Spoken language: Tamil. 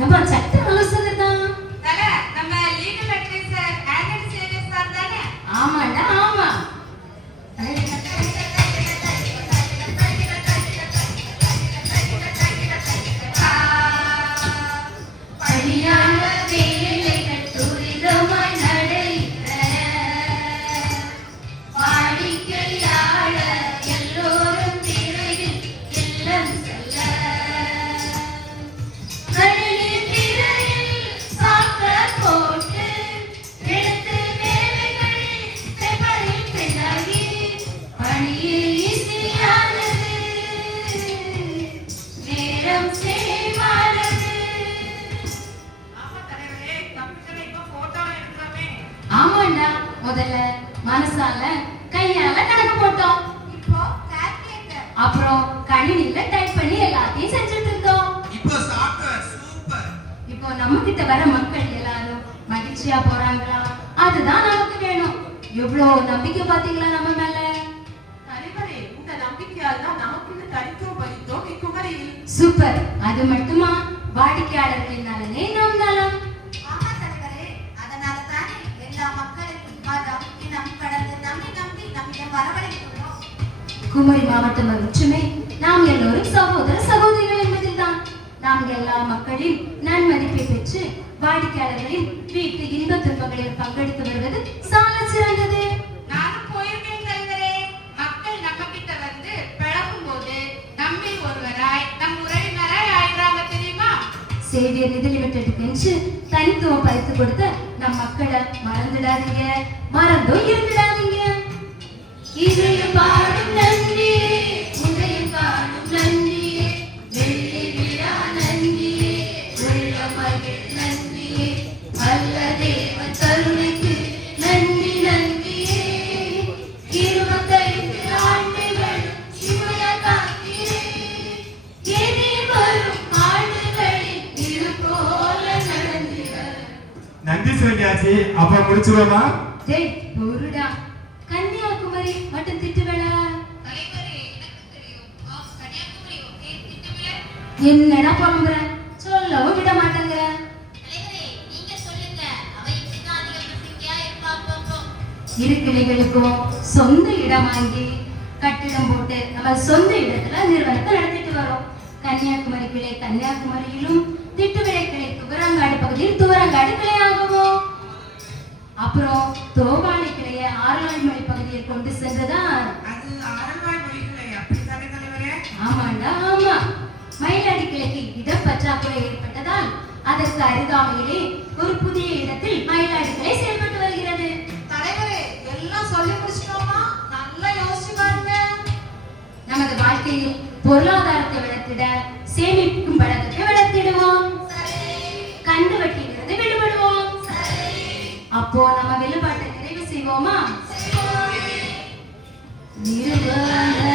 能不能讲 முதல்ல மனசால கையால கணக்கு போட்டோம். இப்போ. அப்புறம் கணினில டைப் பண்ணி எல்லாத்தையும் செஞ்சுட்டு இருந்தோம். இப்போ சாஃப்ட்வேர் சூப்பர் இப்போ நம்ம கிட்ட வர மக்கள் எல்லாரும் மகிழ்ச்சியா போறாங்களா? அதுதான் நமக்கு வேணும். எவ்வளவு நம்பிக்கை பாத்தீங்களா நம்ம மேல? தலைவரே, இந்த நம்பிக்கையால் தான் நமக்குள்ள தனித்துவம் இக்குமரியில். சூப்பர். அது மட்டுமா? வாடிக்கையாளர்களின் நலனே குமரி மாவட்டம் ஒற்றுமை நாம் எல்லோரும் சகோதர சகோதரிகள் என்பதில்தான். நாம் எல்லா மக்களின் நன்மதிப்பை பெற்று வாடிக்கையாளர்களின் வீட்டு இன்ப துன்பங்களில் பங்கெடுத்து வருவது சால சிறந்தது. நானும் போயிருக்கேன் தலைவரே. மக்கள் நம்ம கிட்ட வந்து பழகும்போது நம்மில் ஒருவராய் நம் உறவினராய் ஆயிடுறாங்க தெரியுமா? சேவியர் நிதி லிமிடெடுக்கு என்று தனித்துவம் பறித்து கொடுத்த நம் மக்களை மறந்துடாதீங்க. மறந்தும் இருந்துடாதீங்க. இதையும் பாடும் நன்றி உன்னையும் காணும் நன்றி வெள்ளி விழா நன்றி உள்ள மகிழ் நன்றி அல்ல தேவ கருணைக்கு நன்றி நன்றி இருபத்தைந்து ஆண்டுகள் சிவய காக்கிறேன் இனி வரும் ஆண்டுகளில் இது போல நடந்திட நன்றி சொல்லியாச்சு. அப்ப முடிச்சுருவோமா டேய் பொருடா. மட்டும் திட்டுவேளா? என்னடா புலம்புற? சொல்லவும் விட மாட்டேங்கிற. இருக்கிளைகளுக்கும் சொந்த இடம் வாங்கி கட்டிடம் போட்டு நம்ம சொந்த இடத்துல நிறுவனத்தை நடத்திட்டு வரோம். கன்னியாகுமரி கிளை கன்னியாகுமரியிலும் திட்டுவிளை கிளை துவரங்காடு பகுதியில் துவரங்காடு கிளையாகவும். அப்புறம் தோவாளி மயிலாடி கிளைக்கு இடப்பற்றாக்குறை ஏற்பட்டதால் அதற்கு அருகாமையிலே ஒரு புதிய இடத்தில் மயிலாடி கிளை செயல்பட்டு வருகிறது. தலைவரே எல்லாம் சொல்லி முடிச்சிட்டோமா? நல்லா யோசிச்சு பாருங்க. நமது வாழ்க்கையில் பொருளாதாரத்தை வளர்த்திட சேமிக்கும் பழக்கத்தை வளர்த்திடுவோம். கண்டு வட்டியிலிருந்து விடுபடுவோம். அப்போ நம்ம வில்லுபாட்டை நிறைவு செய்வோமா? நிறுவன